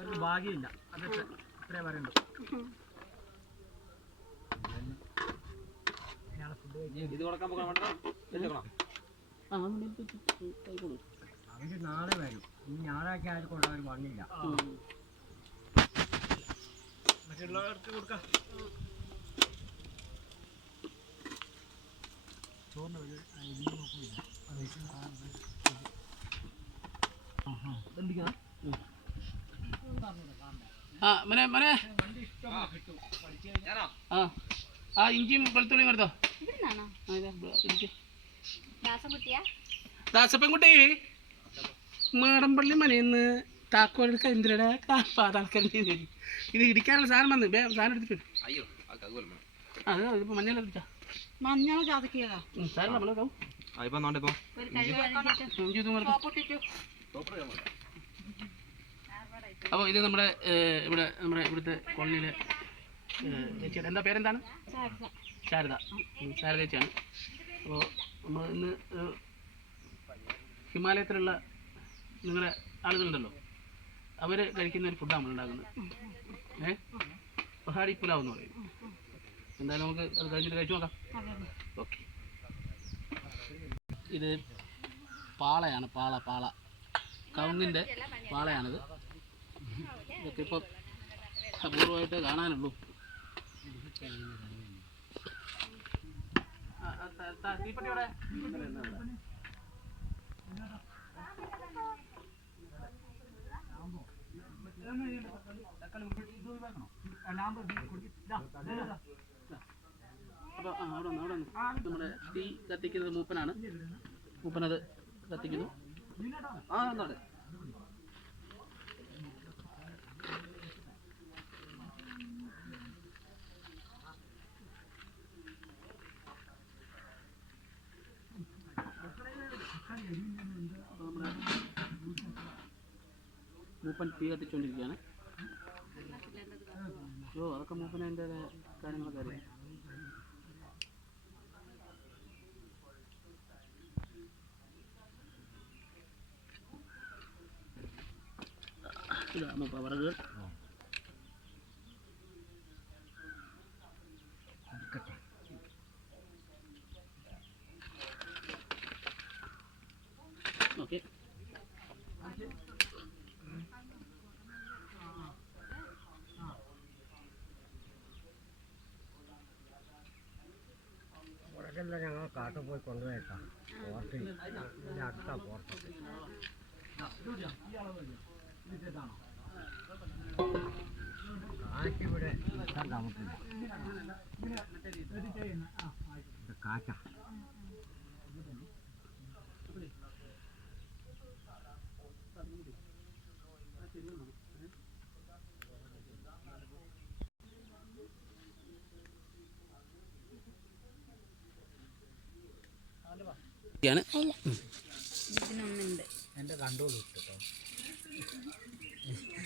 ഒരു ഭാഗ്യമില്ല. അത് ഇത്രേ പറയണ്ടു. അവര് നാളെ വരും. ഈ ഞായറാഴ്ച ആയതുകൊണ്ട് അവർ വന്നില്ല. മറ്റുള്ളവർക്ക് കൊടുക്കാം. ഇഞ്ചിയും വെളുത്തുള്ളിയും എടുത്തോ. ദാസപ്പൻകുട്ടി മാടമ്പള്ളി മനയിന്ന് താക്കോലെടുക്കാൻ എന്തിനാ താൽക്കാലം ഇത് ഇടിക്കാനുള്ള സാധനം വന്ന് സാധനം എടുത്തിട്ട് അത് ഇതിപ്പോ മഞ്ഞൾ എടുത്താ മഞ്ഞൾ ചതക്കിയതാ സാധനം നമ്മളെടുക്കാം. അപ്പോൾ ഇത് നമ്മുടെ ഇവിടുത്തെ കോളനിയിലെ ചേച്ചിയുടെ എന്താ പേരെന്താണ്? ശാരദ. ശാരദ ചേച്ചിയാണ്. അപ്പോൾ നമ്മൾ ഇന്ന് ഹിമാലയത്തിലുള്ള നിങ്ങളുടെ ആളുകളുണ്ടല്ലോ, അവർ കഴിക്കുന്ന ഒരു ഫുഡാണ് നമ്മൾ ഉണ്ടാക്കുന്നത്. പഹാടി പുലാവ് എന്ന് പറയും. എന്തായാലും നമുക്ക് അത് കഴിച്ചിട്ട് കഴിച്ചു നോക്കാം. ഓക്കെ. ഇത് പാളയാണ്. പാള കവുങ്ങിൻ്റെ പാളയാണിത്. ഇതൊക്കെ ഇപ്പം അപൂർവമായിട്ട് കാണാനുള്ളൂ. തീപ്പെട്ടിയോടെ അപ്പോൾ അവിടെ നമ്മുടെ തീ കത്തിക്കുന്നത് മൂപ്പനാണ്. മൂപ്പനത് കത്തിക്കുന്നു. എന്നാണ് മൂപ്പൻ തീ കത്തിച്ചുകൊണ്ടിരിക്കുകയാണ്. അതൊക്കെ മൂപ്പന് അതിൻ്റെ കാര്യങ്ങളൊക്കെ അറിയാം. ഇതാണ് പവറുകൾ. ഓക്കെ. ഞങ്ങൾ കാട്ടിൽ പോയി കൊണ്ടുപോയേക്കാം. അടുത്ത പോർട്ട് കാറ്റിവിടെ നിൽക്കാൻ താമസില്ല. കാറ്റ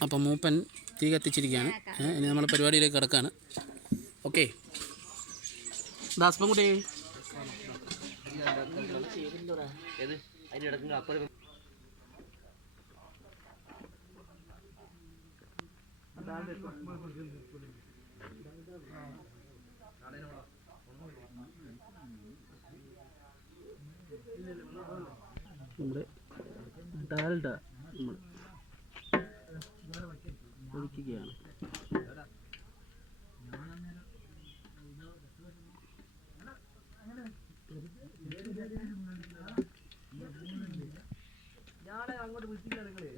അപ്പം മൂപ്പൻ തീ കത്തിച്ചിരിക്കുകയാണ്. ഇനി നമ്മൾ പരിപാടിയിലേക്ക് കിടക്കുകയാണ്. ഓക്കെ. ദാസപ്പൻകുട്ടി നമ്മുടെ ഡാൽഡ നമ്മൾ ഒഴിക്കുകയാണ്. അങ്ങോട്ട് വിളിച്ചില്ല നിങ്ങള്.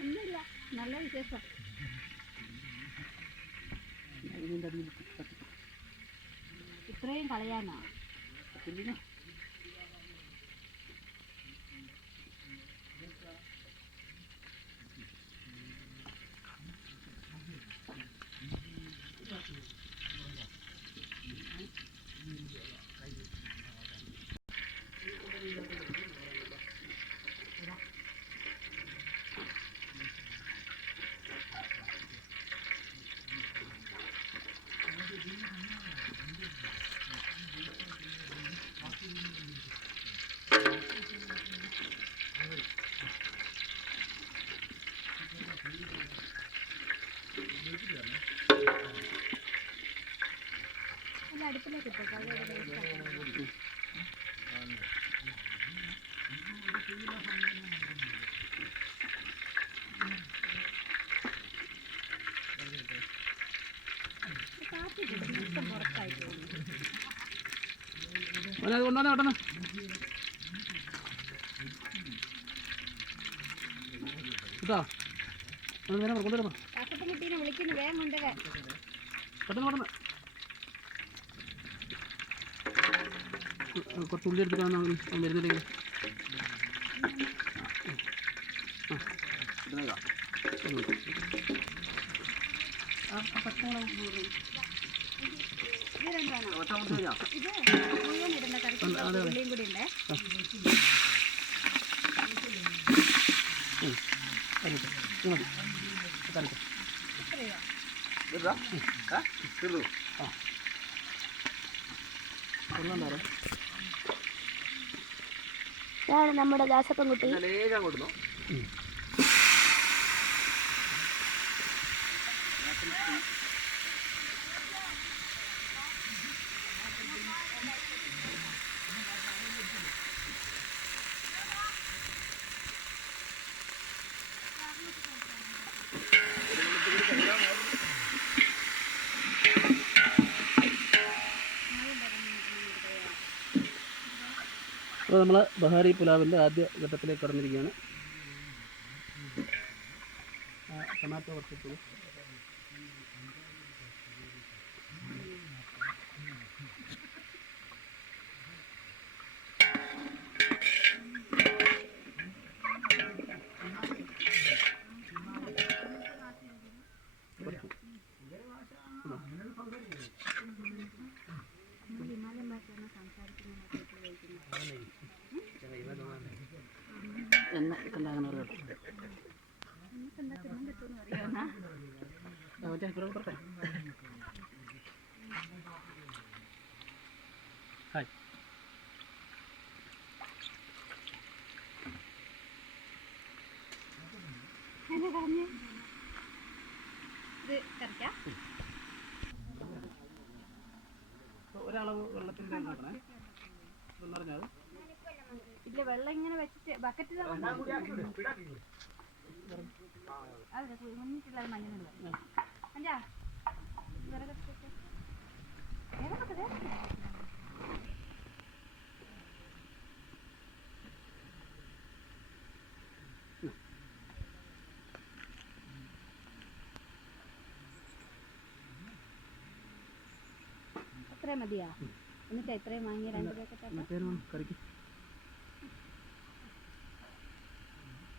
ഒന്നുമില്ല, നല്ല വിശേഷം. ഇത്രയും കളയാനാ? ഇപ്പോൾ പുറത്തായി പോകുന്നു. അത് കൊണ്ടുവന്നേ പെട്ടെന്ന്. കേട്ടോ കൊണ്ടുവരാം. കാക്കപ്പൻകുട്ടീനെ വിളിക്കുന്നു, വേഗം കൊണ്ടുവരാൻ. പെട്ടെന്ന് പെട്ടെന്ന് കുറച്ച് ഉള്ളി എടുത്തിട്ട് വരുന്നുണ്ടെങ്കിൽ ഇത് മുഴുവൻ ഇടണ്ട, കറിക്ക് ഉള്ളിയും കൂടി ഉണ്ടേ. ഇതാണ് നമ്മുടെ ദാസപ്പൻകുട്ടി. അപ്പോൾ നമ്മൾ ബഹാരി പുലാവിൻ്റെ ആദ്യ ഘട്ടത്തിലേക്ക് കടന്നിരിക്കുകയാണ്. ടൊമാറ്റോ കുറച്ചിട്ട് എണ്ണ കണ്ടാകുന്ന ഹായ്. ഒരളവ് വെള്ളത്തിൻ്റെ നോക്കണേ. പറഞ്ഞാൽ ഇല്ല, വെള്ളം ഇങ്ങനെ വെച്ചിട്ട് ബക്കറ്റിൽ മുന്നിട്ടുള്ള മഞ്ഞളുണ്ട്. അഞ്ചാ അത്രയും മതിയാ? എന്നിട്ട് എത്രയും വാങ്ങിയ 2 പാക്കറ്റ് കറിക്ക്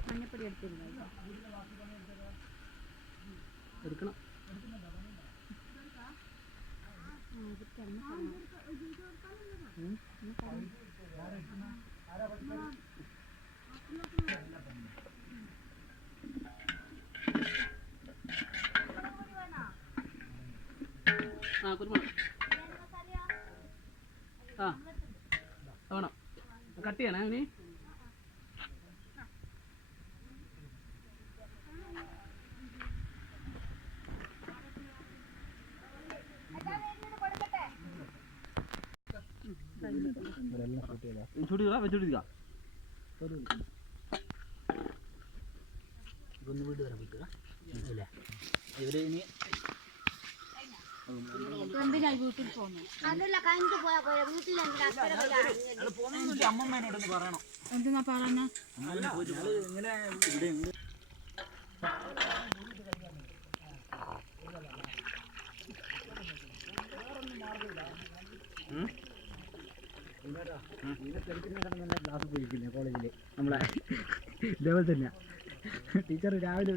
മഞ്ഞപ്പൊടി എടുത്തിരുന്നു. എടുക്കണം. ആ കുരുമുളക് വേണം. കട്ട് ചെയ്യണേ ഇനി. വെച്ചോണ്ടിരിക്കാം. ഇതൊന്ന് വീട് വരാൻ പറ്റുക അല്ലേ? ഇവര് ഇനി അമ്മമ്മേനോടൊന്ന് പറയണം. എന്തെന്നാ പറയുന്ന? ഇങ്ങനെ ഇവിടെ ഉണ്ട്. ക്ലാസ് പോയിരിക്കുന്നത് കോളേജില് നമ്മളെ ഇതേപോലെ തന്നെ ടീച്ചർ രാവിലെ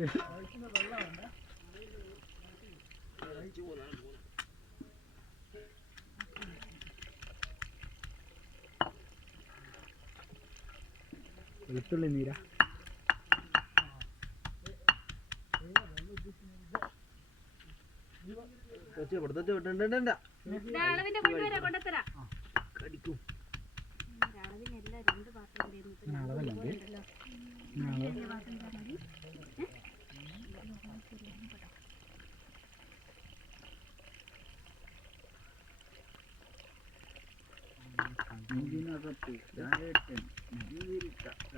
വെളുത്തുള്ളി നീര കടിക്കും.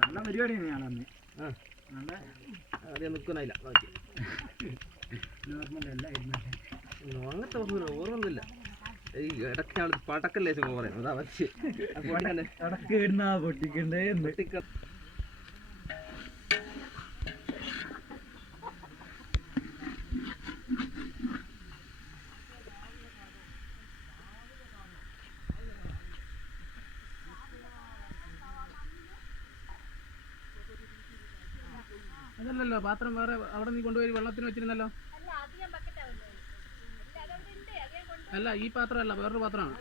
നല്ല പരിപാടി തന്നെയാണെന്ന്. നല്ല ആദ്യം നിൽക്കുന്നില്ല ബാക്കി നോർമൽ അല്ലായിരുന്നു. അങ്ങനത്തെ ഒന്നുമില്ല, ഓർമ്മൊന്നുമില്ല. ഈ ഇടയ്ക്ക് ആൾ പടക്കല്ലേ ചുമ പറയുന്നത്, അതാ പക്ഷേ ഇടയ്ക്ക് ഇടുന്ന പൊട്ടിക്കണ്ടേ പൊട്ടിക്ക. അതല്ലല്ലോ പാത്രം വേറെ അവിടെ നീ കൊണ്ടുപോയി വെള്ളത്തിന് വെച്ചിരുന്നല്ലോ. അല്ല ഈ പാത്രമല്ല, വേറൊരു പാത്രമാണ്.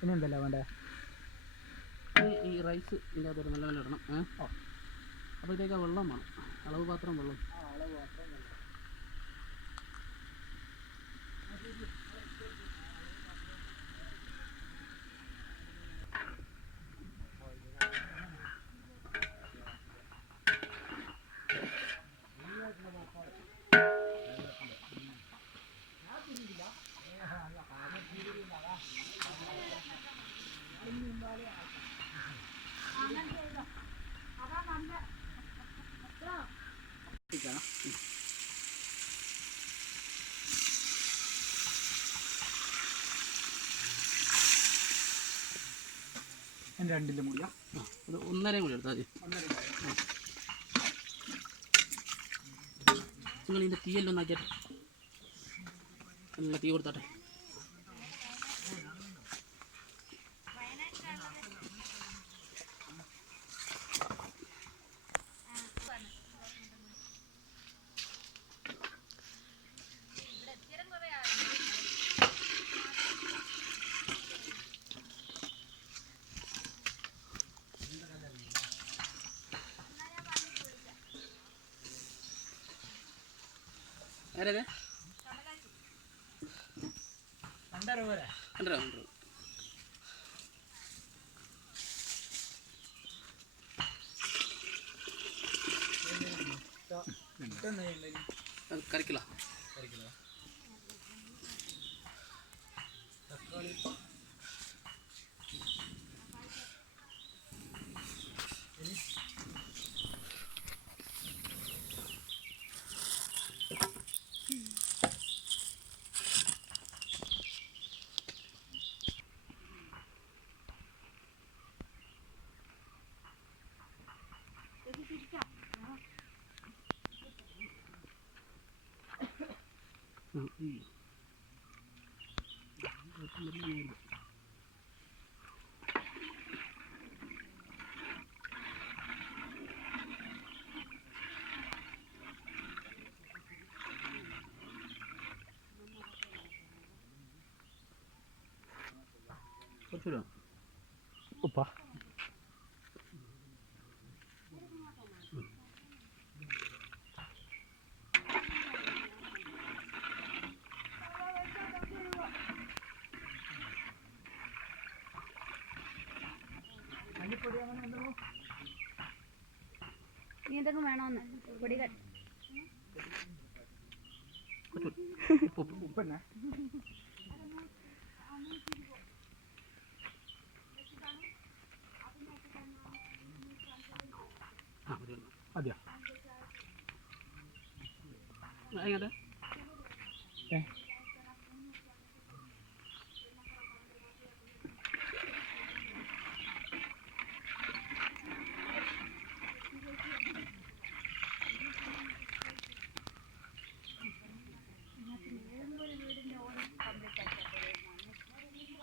പിന്നെന്തല്ല വേണ്ടേ? ഈ റൈസ് ഇതിൻ്റെ അകത്തൊരു നല്ല നല്ല ഇടണം. അപ്പോഴത്തേക്ക് വെള്ളം വേണം, അളവ് പാത്രം വെള്ളം. രണ്ടിൻ്റെ മുടിയാ ഒരു 1.5 കൂടി എടുത്താൽ മതി. നിങ്ങൾ ഇതിൻ്റെ തീയെല്ലാം ഒന്നാക്കിയിട്ട് നല്ല തീ കൊടുത്താട്ടെ. ആരേ 2 കറിക്കില്ല. കുറച്ചുകൂടെ ഉപ്പാ നീ എന്തെങ്കിലും വേണോന്ന് പൊടികൾ ഉപ്പന്നെ അതെയോ ആയിക്കോട്ടെ.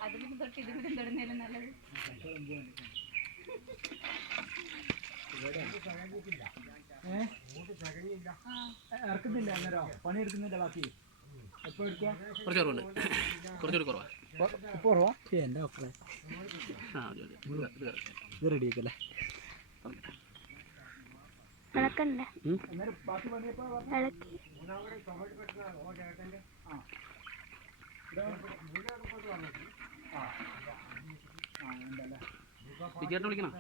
അതിലും തൊട്ട് ഇതിലും തൊടുന്നതിലും നല്ലത്. ഇറക്കുന്നില്ല അന്നേരോ പണിയെടുക്കുന്നില്ല ബാക്കി എപ്പോ എടുക്കുക? കുറച്ച് കുറവുണ്ട്, കുറച്ചുകൂടി കുറവാണ്. ഇപ്പോൾ കുറവാ എൻ്റെ മക്കളെ. ഇത് റെഡിയാക്കല്ലേ ഇളക്കണ്ടേ? ബാക്കി പണിയപ്പോ ഇളക്കി വിജയേട്ടനെ വിളിക്കണം.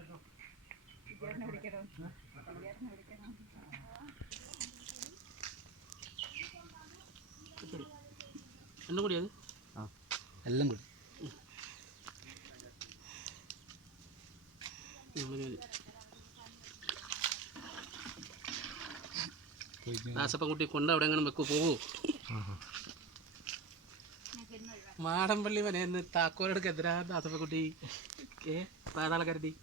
രണ്ടും കൂടി അത് ആ എല്ലാം കൂടി മതി മതി. ദാസപ്പൻകുട്ടി കൊണ്ട് അവിടെ എങ്ങനെ വെക്കൂ പോകൂ. മാടമ്പള്ളി മനേന്ന് താക്കോലെടുക്ക് എതിരാ ദാസപ്പൻകുട്ടി പാതാളക്കരടി.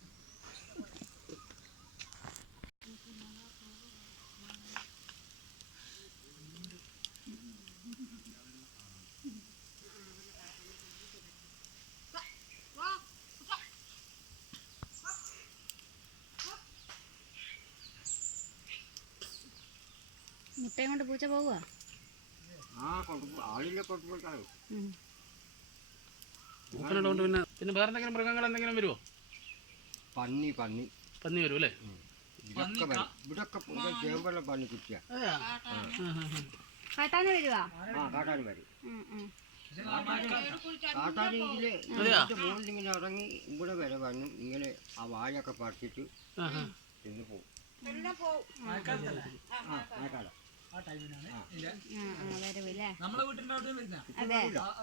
മുട്ടയും കൊണ്ട് പൂച്ച പോവുക. ആ കൊണ്ടുപോ ആളില്ലേ കൊണ്ടുപോയിട്ടാണ്. പൂക്കനുള്ളതുകൊണ്ട് പിന്നെ വേറെ എന്തെങ്കിലും മൃഗങ്ങൾ എന്തെങ്കിലും വരുമോ? പന്നി പന്നി പന്നി വരും അല്ലേ? ഇവിടൊക്കെ വരും. ഇവിടൊക്കെ ചേമ്പെല്ലാം പന്നി കുറ്റിയാ. കാട്ടാന് വരുവാ. ആ കാട്ടാൻ വരും. കാട്ടാനെങ്കില് മുകളിലിങ്ങനെ ഇറങ്ങി ഇവിടെ വരെ വന്നു ഇങ്ങനെ ആ വാഴയൊക്കെ പറിച്ചിട്ട് തിന്നു പോകും.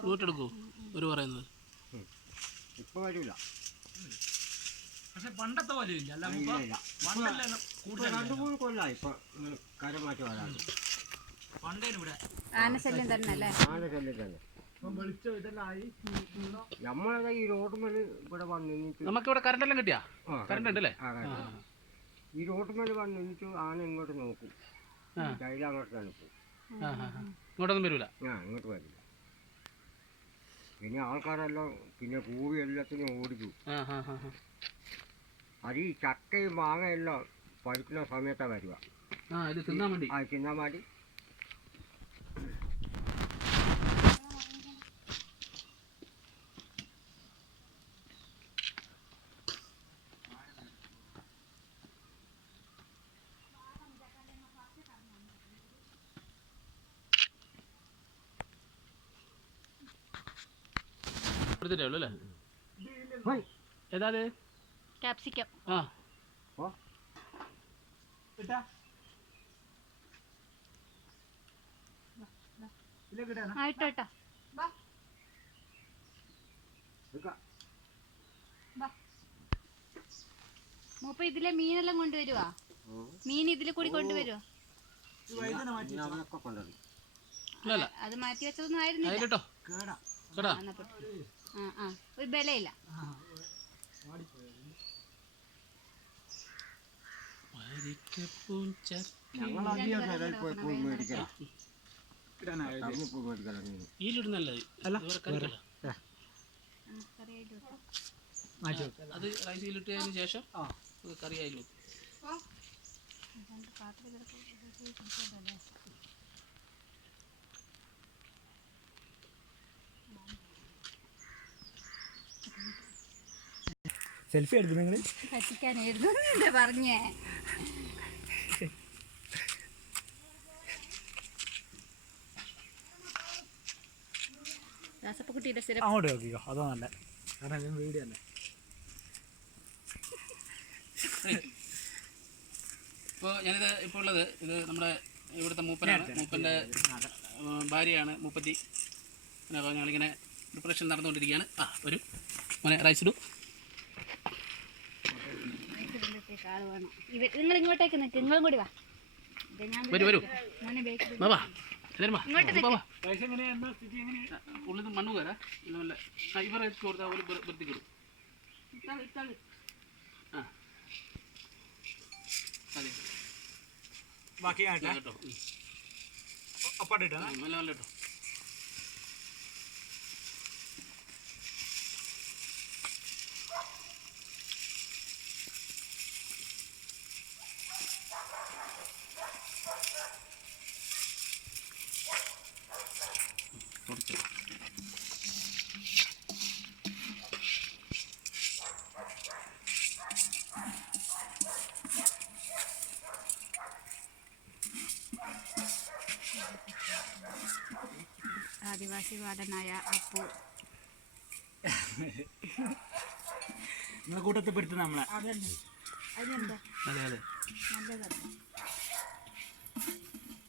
വീട്ടെടുക്കൂ ഒരു പറയുന്നത്. ഇപ്പൊ വരൂല. പക്ഷെ പണ്ടത്തെ പോലെ ഇല്ല. രണ്ടു മൂന്ന് കൊല്ലായി ഇപ്പൊ കരമാറ്റം വരാൻ. ആനശല്യം തന്നെ അല്ലേ? ആനശല്യം തന്നെ. നമ്മളെ ഈ റോഡുമേല് ഇവിടെ വന്നിട്ട് നമുക്കിവിടെ കറണ്ടെല്ലാം കിട്ടിയാ? കറണ്ട് ഉണ്ടല്ലേ? ഈ റോഡുമേല് വന്നിട്ട് ആന ഇങ്ങോട്ട് നോക്കും. അങ്ങോട്ട് തന്നെ പോകും. ഇങ്ങോട്ടൊന്നും വരൂല. ഇങ്ങോട്ട് വരില്ല. പിന്നെ ആൾക്കാരെല്ലാം പിന്നെ പൂവി എല്ലാത്തിനും ഓടിക്കും. അത് ഈ ചക്കയും മാങ്ങയെല്ലാം പഴുക്കുന്ന സമയത്താണ് വരുക. തിന്നാൻ വേണ്ടി. തിന്നാൻ വേണ്ടി. എടുത്തിട്ടേ ഉള്ളൂ അല്ലേ? ഏതാ അത്? ക്യാപ്സിക്കം. ആ ആയിട്ടോട്ടാ. മൂപ്പ ഇതിലെ മീനെല്ലാം കൊണ്ടുവരുവാ. മീൻ ഇതിലെ കൂടി കൊണ്ടുവരുവാ. അത് മാറ്റി വെച്ചതൊന്നും ആയിരുന്നില്ല. ഒരു ബലയില്ല. അത് റൈസിലിട്ടതിന് ശേഷം കറിയായി. സെൽഫി എടുത്തു നിങ്ങൾ? പറ്റിക്കാനായിരുന്നു എന്താ പറഞ്ഞേ. രാസപ്പക്കുട്ടിയുടെ സ്ഥിരം അങ്ങോട്ട് നോക്കിക്കോ, അതോ നല്ല. കാരണം വീഡിയോ അല്ലേ. ഇപ്പോൾ ഞാനിത് ഇപ്പോൾ ഉള്ളത് ഇത് നമ്മുടെ ഇവിടുത്തെ മൂപ്പനാണ്. മൂപ്പൻ്റെ ഭാര്യയാണ് മൂപ്പത്തി. അപ്പോൾ ഞങ്ങളിങ്ങനെ പ്രിപ്പറേഷൻ നടന്നുകൊണ്ടിരിക്കുകയാണ്. ഒരു മോനെ റൈസ് ഇടും. നിങ്ങൾ ഇങ്ങോട്ടേക്ക് നിൽക്ക്. നിങ്ങളും കൂടി വാ. വരൂ ബാബാ ഉള്ളിൽ മണ്ണ് കയറാ ഇവരെ കൊടുത്താൽ ഒരു വൃത്തിക്കിടും. അതെ ബാക്കി കേട്ടോ. നല്ല നല്ല കേട്ടോ. കുറച്ച് ആദിവാസി വാർഡനായ അപ്പു നിങ്ങളെ കൂട്ടത്തിൽ പെടുത്തുന്ന നമ്മളെ. അതിനെന്താ അതെ അതെ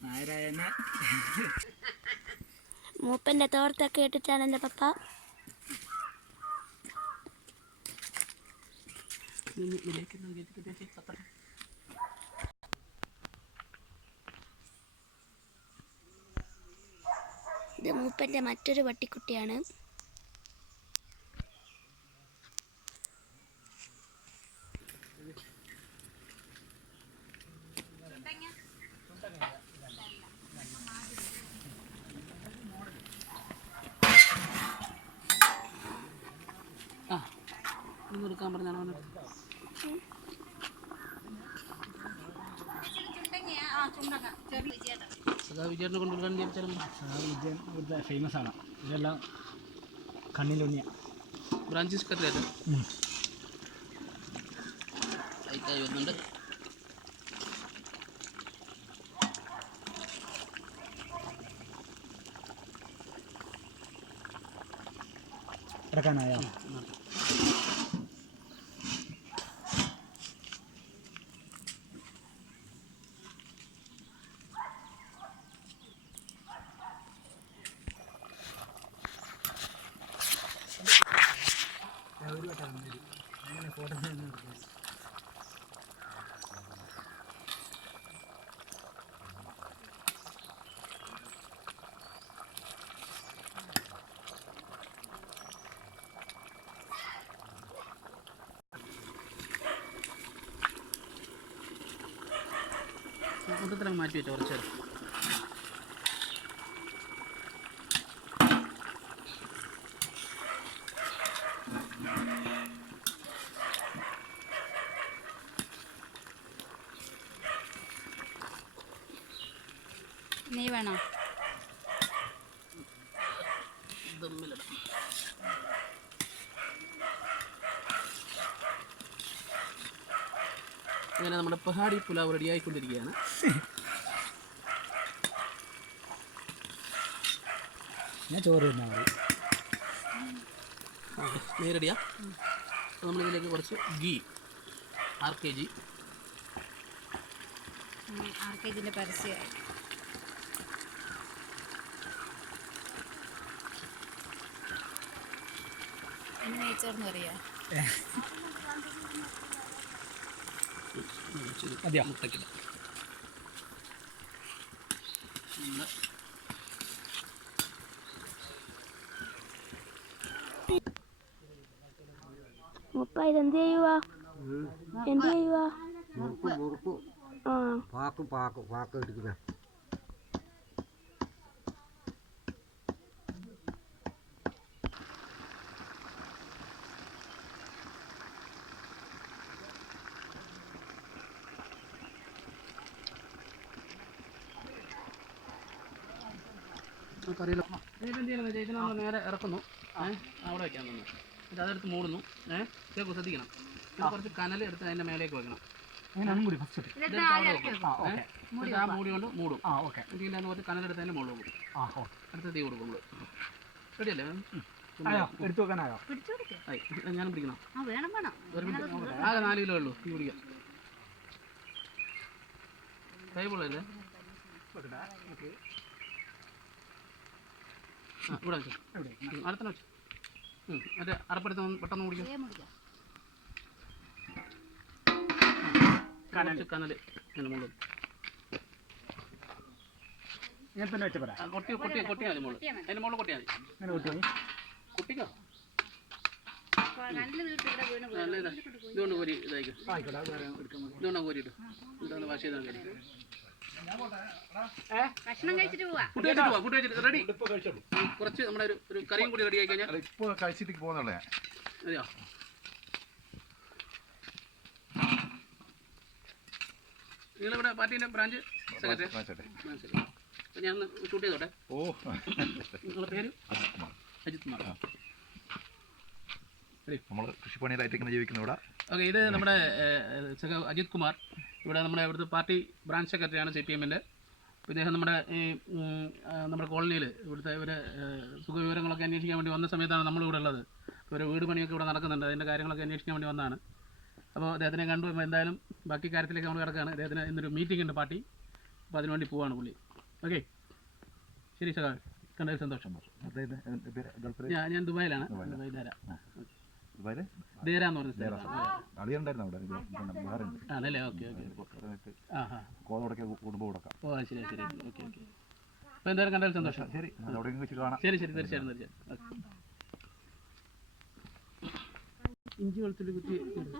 നായരായനെ മൂപ്പൻ്റെ തോർത്തൊക്കെ ഇട്ടിട്ടാണ് എൻ്റെ പപ്പ. ഇത് മൂപ്പൻ്റെ മറ്റൊരു പട്ടിക്കുട്ടിയാണ്. ആ ഒന്ന് എടുക്കാൻ പറഞ്ഞാണ് അവനോട്. വിജയനെ കൊണ്ട് വിജയൻ ഇവിടുത്തെ ഫേമസ് ആണ്. ഇതെല്ലാം കണ്ണിലുണ്ണിയ ബ്രാഞ്ചസ് കട്ടിലേറ്റ് ലൈറ്റായി വരുന്നുണ്ട്. ഇറക്കാനായോ? മൊത്തത്തിലങ്ങ് മാറ്റി വെച്ചോ കുറച്ച് നേരം. നീ വേണോ? ദമ്മിലിടാം. അങ്ങനെ നമ്മുടെ പഹാടി പുലാവ് റെഡി ആയിക്കൊണ്ടിരിക്കുകയാണ്. ഞാൻ ചോറ് തിന്നാ മതി. നേരടിയാ. നമ്മളിതിലേക്ക് കുറച്ച് ഗീ 6 kg. 6 kg പരസ്യമായി. എന്നെ നെയ്ച്ചോർന്ന് പറയാ. അതെയാ മുട്ടക്കില്ല. മുപ്പ ഇതെന്ത് ചെയ്യുവാ? എന്ത് ചെയ്യുവാ? മുറുക്ക് പാക്ക് എടുക്കുന്ന നമുക്കറിയില്ല. ഇതിനെന്ത് ചെയ്യണമെന്ന് വെച്ചാൽ ഇതിനെ നമ്മൾ നേരെ ഇറക്കുന്നു. അവിടെ വയ്ക്കാൻ തന്നെ. എന്നിട്ട് അതെടുത്ത് മൂടുന്നു. ഇതേക്ക് ശ്രദ്ധിക്കണം. പിന്നെ കുറച്ച് കനൽ എടുത്ത് അതിൻ്റെ മേലേക്ക് വെക്കണം. കൂടി ഫസ്റ്റ് എന്നിട്ട് ആ മൂടി കൊണ്ട് മൂടും. ഇതിൻ്റെ കുറച്ച് കനലെടുത്ത് അതിൻ്റെ മുകളിൽ പോകും. അടുത്ത് തീ കൊടുക്കും നമ്മൾ. റെഡിയല്ലേ? എടുത്തു വെക്കാനായോ? ഞാനും പിടിക്കണം. ആകെ 4 കിലോ ഉള്ളൂ. തീ പിടിക്കാം. കൈ പൊള്ളല്ലേ? ഇവിടെ വെച്ചു. അടുത്തന്നെ വെച്ചു. മറ്റേ അറപ്പെടുത്ത് പെട്ടെന്ന് കുടിക്കും. കനൽ ഇങ്ങനെ മുകളിൽ ഞാൻ തന്നെ വെച്ച പറയാം. കൊട്ടിയാൽ മതി മുകളിൽ. അതിൻ്റെ മുകളിൽ കൊട്ടിയാൽ മതി. കുട്ടിക്കോ ഇതുകൊണ്ട് കോരി ഇതായിരിക്കും. ഇതുകൊണ്ട് കോരിയിട്ട് ഇതൊന്ന് വാഷ് ചെയ്താൽ മതി. ഭക്ഷണം കഴിച്ചിട്ട് പോവാ. ഫുഡ് കഴിച്ചിട്ട് റെഡി. കുറച്ച് നമ്മുടെ ഒരു കറിയും കൂടി റെഡി ആയി കഴിഞ്ഞാൽ ഇപ്പോൾ കഴിച്ചിട്ട് പോകുന്നുള്ളേ. അതെയോ? നിങ്ങളിവിടെ പാർട്ടീൻ്റെ ബ്രാഞ്ച് സെക്രട്ടറി. ഞാൻ ഷൂട്ട് ചെയ്തോട്ടെ. ഓ, നിങ്ങളുടെ പേര്? അജിത് കുമാർ. നമ്മൾ കൃഷിപ്പണിയിലായിട്ട് ഇങ്ങനെ ജീവിക്കുന്ന ഇവിടെ. ഓക്കെ, ഇത് നമ്മുടെ അജിത് കുമാർ. ഇവിടെ നമ്മുടെ ഇവിടുത്തെ പാർട്ടി ബ്രാഞ്ച് സെക്രട്ടറിയാണ് CPM-ൻ്റെ. ഇദ്ദേഹം നമ്മുടെ കോളനിയിൽ ഇവിടുത്തെ ഇവരെ സുഖവിവരങ്ങളൊക്കെ അന്വേഷിക്കാൻ വേണ്ടി വന്ന സമയത്താണ് നമ്മളിവിടെ ഉള്ളത്. ഒരു വീട് പണിയൊക്കെ ഇവിടെ നടക്കുന്നുണ്ട്. അതിൻ്റെ കാര്യങ്ങളൊക്കെ അന്വേഷിക്കാൻ വേണ്ടി വന്നതാണ്. അപ്പോൾ അദ്ദേഹത്തിനെ കണ്ടു. എന്തായാലും ബാക്കി കാര്യത്തിലേക്ക് നമ്മൾ കിടക്കുകയാണ്. അദ്ദേഹത്തിന് ഇന്നൊരു മീറ്റിംഗ് ഉണ്ട് പാർട്ടി. അപ്പോൾ അതിനുവേണ്ടി പോവാണ് പുള്ളി. ഓക്കെ, ശരി സഖാ. കണ്ടതിൽ സന്തോഷം. ഗൾഫിൽ ഞാൻ ദുബായിലാണ്. ദുബായിലാരാ ദുബായില് ദേര എന്ന് പറഞ്ഞ സ്ഥലം. അളിയുണ്ടായിരുന്നു അവിടെ, ബീഹാറുണ്ട്. ആണല്ലേ? Okay okay. ആ ഹാ. കോതോടൊക്കെ കുടുംബം കൊടുക്കാം. ഓ ശരി ശരി. Okay okay. അപ്പോൾ എന്തായാലും കണ്ടതിൽ സന്തോഷം. ശരി, അവിടെ വെച്ച് കാണാം. ശരി ശരി, തീർച്ചയായിട്ടും തീർച്ചയായിട്ടും. ഓക്കെ. ഇഞ്ചി വെളുത്തുള്ളി കുത്തി ആയിക്കോട്ടെ.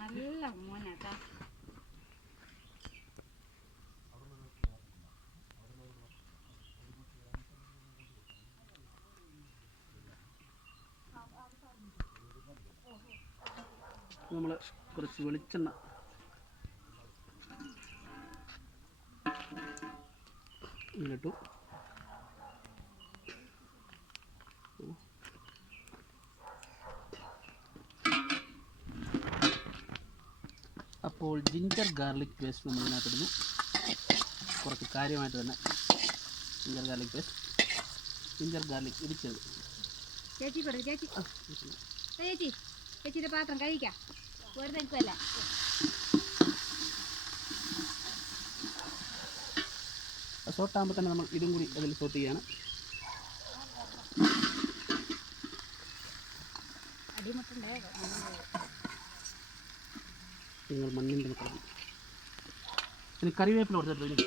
നല്ല മോനാട്ടാ. നമ്മൾ കുറച്ച് വെളിച്ചെണ്ണ ഇട്ടു. അപ്പോൾ ജിഞ്ചർ ഗാർലിക് പേസ്റ്റ് നമ്മൾ ഇതിനകത്തിടുന്നു. കുറച്ച് കാര്യമായിട്ട് തന്നെ ginger garlic paste, ginger garlic ഇടിച്ചത്. ചേച്ചി കൊടുക്കും. ചേച്ചി ചേച്ചി ചേച്ചിയുടെ പാത്രം കഴിക്കാം. വെറുതെ നിൽക്കുമല്ല. സോട്ടാകുമ്പോൾ തന്നെ നമ്മൾ ഇതും കൂടി അതിൽ സോട്ട് ചെയ്യാണ്. അടിമുട്ടുണ്ടേ. നിങ്ങൾ മണ്ണിൻ്റെ മക്കളാണ്. ഇനി കറിവേപ്പില കൊടുത്തിട്ട്